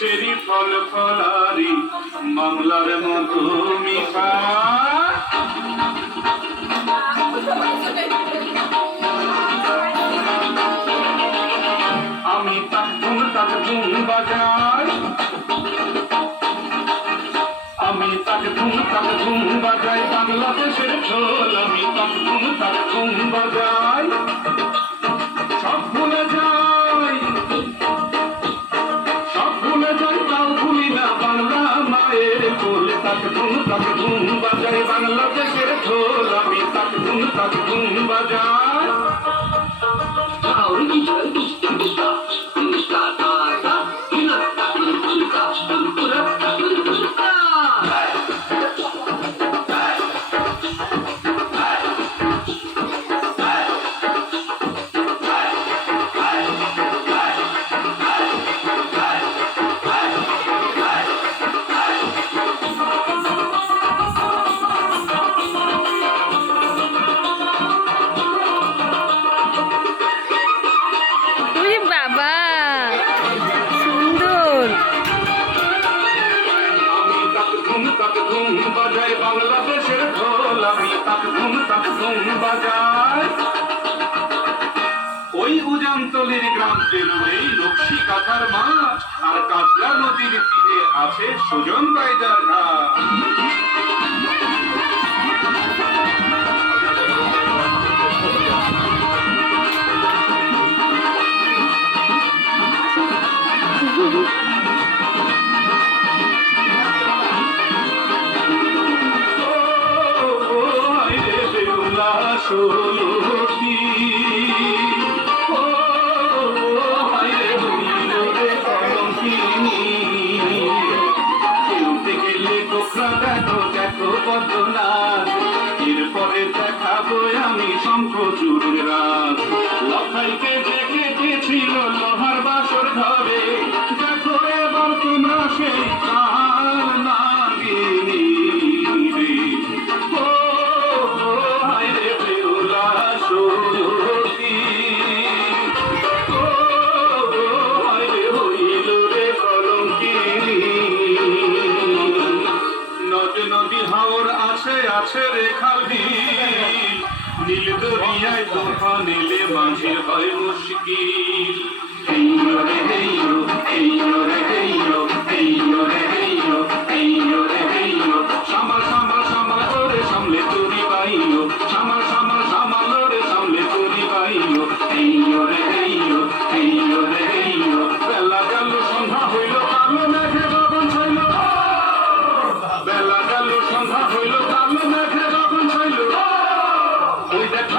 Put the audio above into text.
দেশেরই ফল ফলারি বাংলার মধুমিতা। আমি তাক ধুম বাজাই, আমি তাক ধুম বাজাই বাংলাদেশের ঢোল। আমি তাক ধুম বাজাই, সব ভুলে যাই, সব ভুলে যাই, তাও ভুলি না বাংলা মায়ের কোল। তাক ধুম বাজাই বাংলাদেশের ঢোল। আমি তাক ধুম বাজাই। বাবা সুন্দর। আমি তাক ধুম বাজাই বাংলাদেশের ঢোল। আমি তাক ধুম বাজাই। ওই উজানতলির গ্রাম পেরোই নকশি কাঁথার মাঠ, আর কাঁচরা নদীর তীরে আছে সুজন কায়দার ঘাট। ষোলটি ও হায়রে হইল রে কলঙ্কিনী। খেলতে গেলে কোকড়া দেখো দেখো পদ্মনাথ, এরপরে দেখাবো আমি শঙ্খচূড়ের রাত। লখাইকে দেখেছিল লোহার বাসর ধরে, দেখো এবার তোমরা সেই কাল নাগিনী রে। নদী হাওর আছে আছে রেখাল বিল, নীল দরিয়ায় দোহা নিলে মাঝির হয় মুশকিল। হেইয়ো রে হেইয়ো, হেইয়ো রে হেইয়ো, হেইয়ো রে হেইয়ো, হেইয়ো রে হেইয়ো। সামাল সামাল সামাল করে সামলে তরি বাইয়ো, সামাল সামাল সামাল করে সামলে তরি বাইয়ো। হেইয়ো রে হেইয়ো, হেইয়ো রে হেইয়ো। বেলা গেল সন্ধ্যা হইল কালো মেঘে বাবন ছাইল, বেলা গেল সন্ধ্যা হইল কালো মেঘে বাবন ছাইল। ওই দেখ